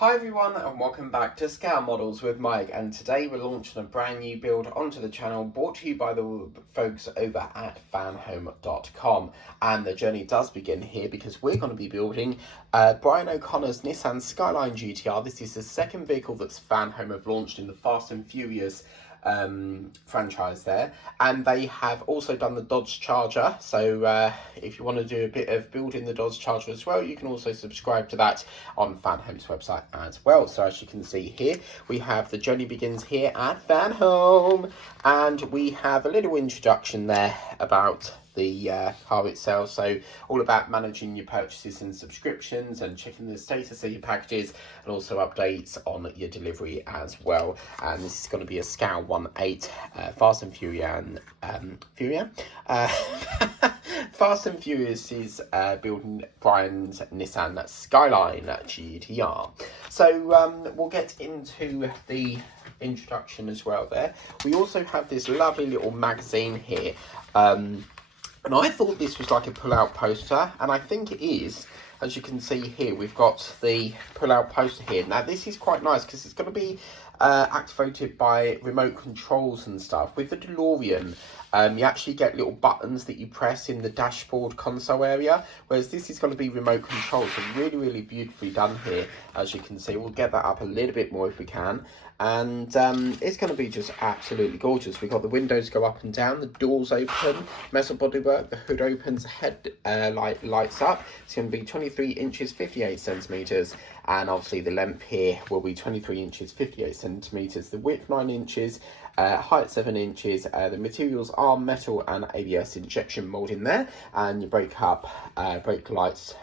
Hi everyone and welcome back to Scale Models with Mike, and today we're launching a brand new build onto the channel brought to you by the folks over at fanhome.com, and the journey does begin here because we're going to be building Brian O'Connor's Nissan Skyline GTR. This is the second vehicle that's Fanhome have launched in the Fast and Furious franchise there, and they have also done the Dodge Charger, so if you want to do a bit of building the Dodge Charger as well, you can also subscribe to that on Fanhome's website as well. So as you can see here, we have the journey begins here at Fanhome, and we have a little introduction there about the car itself, so all about managing your purchases and subscriptions and checking the status of your packages, and also updates on your delivery as well. And this is going to be a Scale 1.8 Fast and Furious Fast and Furious is building Brian's Nissan Skyline GTR. So we'll get into the introduction as well there. We also have this lovely little magazine here, and I thought this was like a pull-out poster, and I think it is. As you can see here, we've got the pull-out poster here. Now, this is quite nice because it's going to be activated by remote controls and stuff. With the DeLorean, you actually get little buttons that you press in the dashboard console area, whereas this is going to be remote control. So really, really beautifully done here, as you can see. We'll get that up a little bit more if we can. And it's going to be just absolutely gorgeous. We've got the windows go up and down, the doors open, metal bodywork, the hood opens, head lights up. It's going to be 23 inches, 58 centimetres, and obviously the length here will be 23 inches, 58 centimetres, the width 9 inches, height 7 inches. The materials are metal and ABS injection moulding there, and your brake lights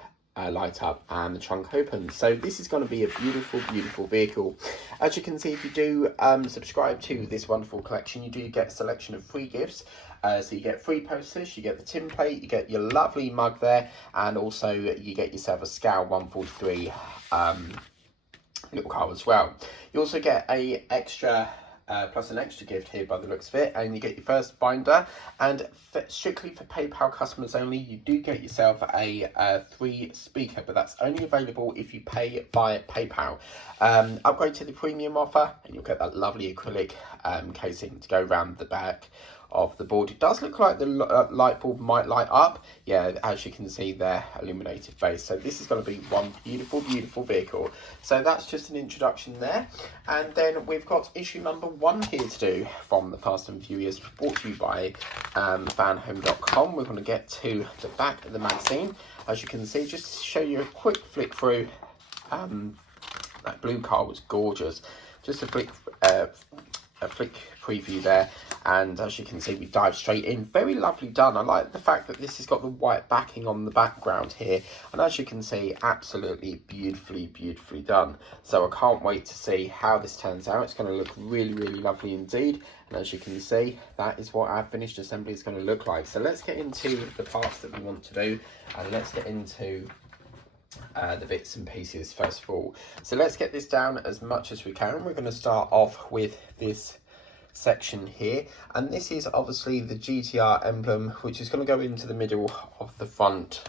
light up, and the trunk opens. So this is going to be a beautiful, beautiful vehicle. As you can see, if you do subscribe to this wonderful collection, you do get a selection of free gifts. So you get free posters, you get the tin plate, you get your lovely mug there, and also you get yourself a Scale 143 little car as well. You also get a extra plus an extra gift here by the looks of it, and you get your first binder, and strictly for PayPal customers only, you do get yourself a 3 speaker, but that's only available if you pay via PayPal. Upgrade to the premium offer and you'll get that lovely acrylic casing to go around the back of the board. It does look like the light bulb might light up, yeah, as you can see there, illuminated base. So this is going to be one beautiful, beautiful vehicle. So that's just an introduction there, and then we've got issue number 1 here to do from the Fast and Furious, brought to you by fanhome.com. We're going to get to the back of the magazine. As you can see, just to show you a quick flick through, that blue car was gorgeous. Just a flick preview there, and as you can see, we dive straight in. Very lovely done. I like the fact that this has got the white backing on the background here, and as you can see, absolutely beautifully, beautifully done. So I can't wait to see how this turns out. It's going to look really, really lovely indeed, and as you can see, that is what our finished assembly is going to look like. So let's get into the parts that we want to do, and let's get into the bits and pieces first of all. So let's get this down as much as we can. We're going to start off with this section here, and this is obviously the GTR emblem, which is going to go into the middle of the front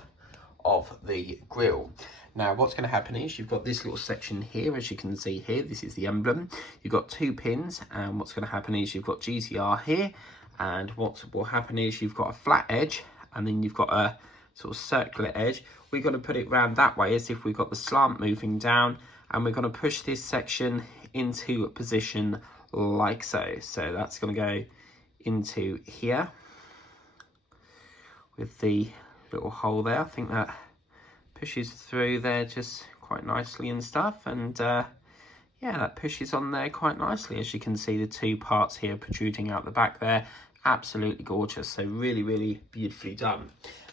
of the grille. Now what's going to happen is you've got this little section here, as you can see here, this is the emblem. You've got 2 pins, and what's going to happen is you've got GTR here, and what will happen is you've got a flat edge, and then you've got a sort of circular edge. We're going to put it round that way as if we've got the slant moving down, and we're going to push this section into a position like so. So that's going to go into here with the little hole there. I think that pushes through there just quite nicely and stuff, and yeah, that pushes on there quite nicely. As you can see, the 2 parts here protruding out the back there, absolutely gorgeous. So really, really beautifully done.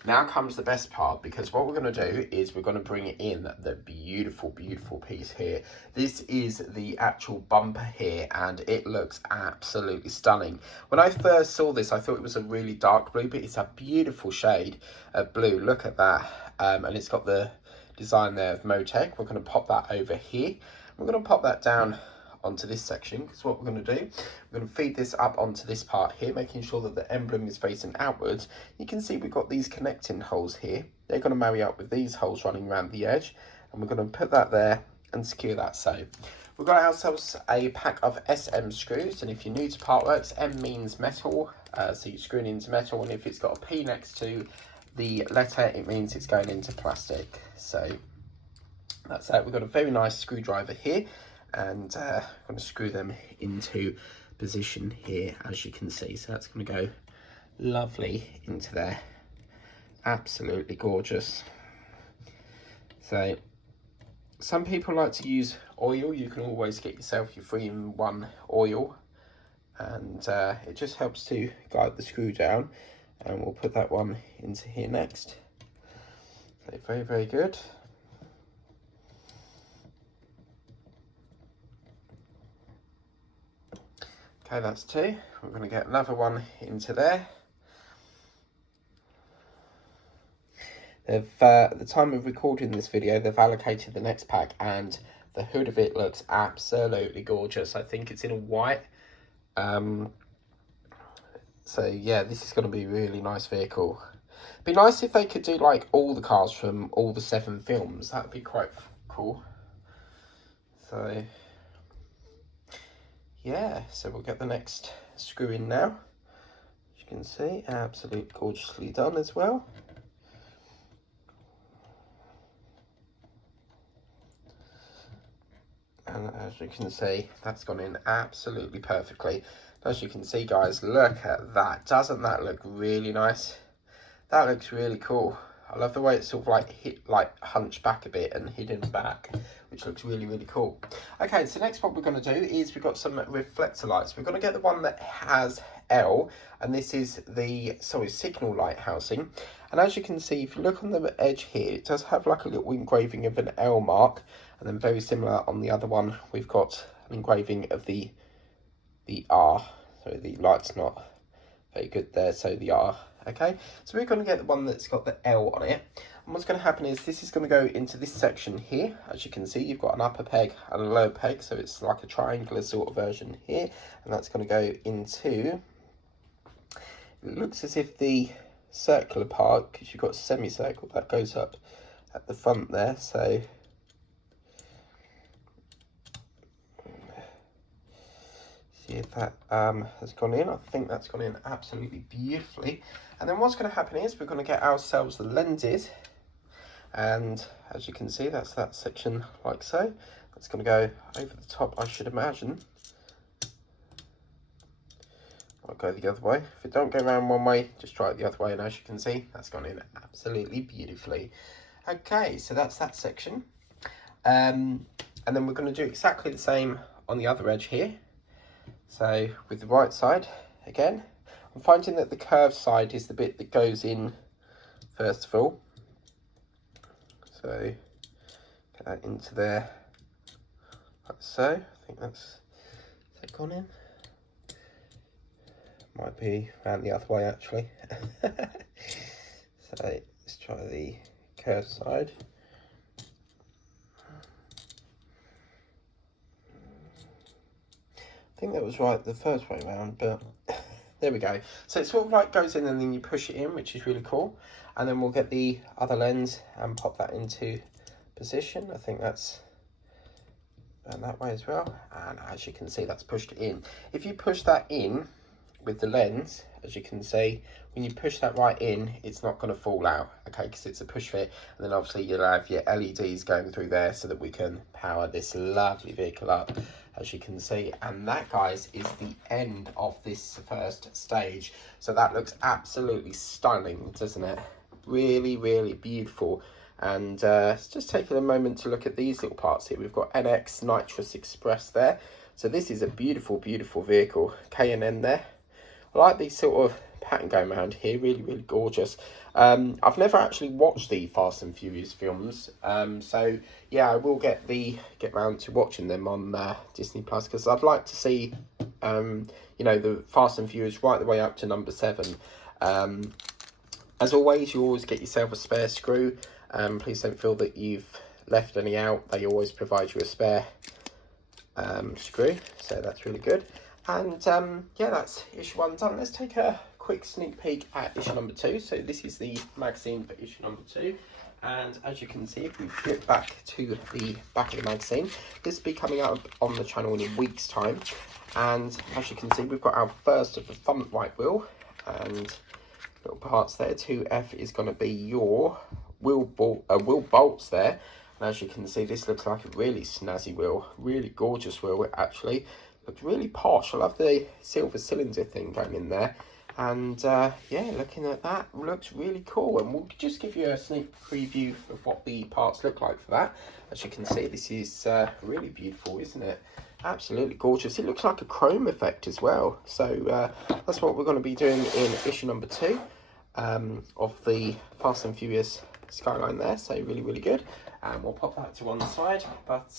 Now comes the best part, because what we're going to do is we're going to bring in the beautiful, beautiful piece here. This is the actual bumper here, and it looks absolutely stunning. When I first saw this, I thought it was a really dark blue, but it's a beautiful shade of blue. Look at that. And it's got the design there of Motec. We're going to pop that over here. We're going to pop that down onto this section, because what we're going to do, we're going to feed this up onto this part here, making sure that the emblem is facing outwards. You can see we've got these connecting holes here. They're going to marry up with these holes running around the edge, and we're going to put that there and secure that. So we've got ourselves a pack of SM screws, and if you're new to Partworks, M means metal, so you're screwing into metal, and if it's got a P next to the letter, it means it's going into plastic. So that's it. We've got a very nice screwdriver here, and I'm going to screw them into position here, as you can see. So that's going to go lovely into there. Absolutely gorgeous. So some people like to use oil. You can always get yourself your 3-in-1 oil, and it just helps to guide the screw down. And we'll put that one into here next. So very, very good. Okay, that's 2. We're going to get another one into there. At the time of recording this video, they've allocated the next pack, and the hood of it looks absolutely gorgeous. I think it's in a white. So yeah, this is going to be a really nice vehicle. It'd be nice if they could do like all the cars from all the 7 films. That'd be quite cool. So yeah, so we'll get the next screw in now. As you can see, absolutely gorgeously done as well. And as you can see, that's gone in absolutely perfectly. As you can see, guys, look at that. Doesn't that look really nice? That looks really cool. I love the way it's sort of hunched back a bit and hidden back, which looks really, really cool. Okay, so next what we're going to do is we've got some reflector lights. We're going to get the one that has L, and this is the signal light housing. And as you can see, if you look on the edge here, it does have like a little engraving of an L mark, and then very similar on the other one, we've got an engraving of the R. So the light's not very good there, so the R. Okay, so we're going to get the one that's got the L on it. And what's going to happen is this is going to go into this section here. As you can see, you've got an upper peg and a lower peg, so it's like a triangular sort of version here. And that's going to go into, it looks as if the circular part, because you've got a semicircle that goes up at the front there. So see if that has gone in. I think that's gone in absolutely beautifully. And then what's going to happen is we're going to get ourselves the lenses, and as you can see, that's that section like so. That's going to go over the top, I should imagine. I'll go the other way. If it don't go around one way, just try it the other way, and as you can see, that's gone in absolutely beautifully. Okay, so that's that section. And then we're going to do exactly the same on the other edge here. So with the right side, again, I'm finding that the curved side is the bit that goes in first of all. So get that into there like so. I think that's gone in. Might be around the other way actually. So let's try the curved side. I think that was right the first way around, but there we go. So it sort of like goes in and then you push it in, which is really cool. And then we'll get the other lens and pop that into position. I think that's that way as well. And as you can see, that's pushed in. If you push that in with the lens, as you can see, when you push that right in, it's not going to fall out, okay, because it's a push fit. And then obviously you'll have your LEDs going through there so that we can power this lovely vehicle up, as you can see. And that, guys, is the end of this first stage. So that looks absolutely stunning, doesn't it? Really, really beautiful. And let's just take a moment to look at these little parts here. We've got NX Nitrous Express there. So this is a beautiful, beautiful vehicle. K&N there. I like these sort of pattern going around here, really, really gorgeous. I've never actually watched the Fast and Furious films, so yeah, I will get round to watching them on Disney Plus, because I'd like to see, you know, the Fast and Furious right the way up to number 7. As always, you always get yourself a spare screw. Please don't feel that you've left any out. They always provide you a spare screw, so that's really good. And yeah, that's issue 1 done. Let's take a quick sneak peek at issue number 2. So this is the magazine for issue number 2. And as you can see, if we flip back to the back of the magazine, this will be coming out on the channel in a week's time. And as you can see, we've got our first of the front right wheel and little parts there. 2F is going to be your wheel bolts there. And as you can see, this looks like a really snazzy wheel, really gorgeous wheel. It actually looks really posh. I love the silver cylinder thing going in there. And yeah, looking at that, looks really cool. And we'll just give you a sneak preview of what the parts look like for that. As you can see, this is really beautiful, isn't it? Absolutely gorgeous. It looks like a chrome effect as well. So that's what we're going to be doing in issue number 2 of the Fast and Furious Skyline there. So really, really good. And we'll pop that to one side. But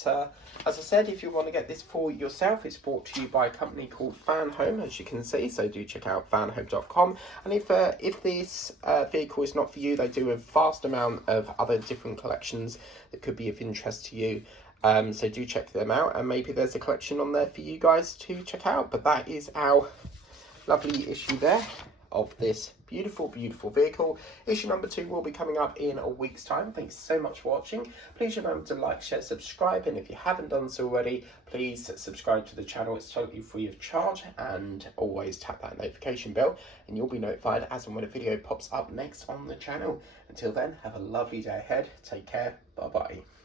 as I said, if you want to get this for yourself, it's brought to you by a company called Fan Home, as you can see. So do check out fanhome.com. And if this vehicle is not for you, they do a vast amount of other different collections that could be of interest to you. So do check them out, and maybe there's a collection on there for you guys to check out. But that is our lovely issue there of this beautiful, beautiful vehicle. Issue number 2 will be coming up in a week's time. Thanks so much for watching. Please remember to like, share, subscribe, and if you haven't done so already, please subscribe to the channel. It's totally free of charge, and always tap that notification bell and you'll be notified as and when a video pops up next on the channel. Until then, have a lovely day ahead. Take care. Bye bye.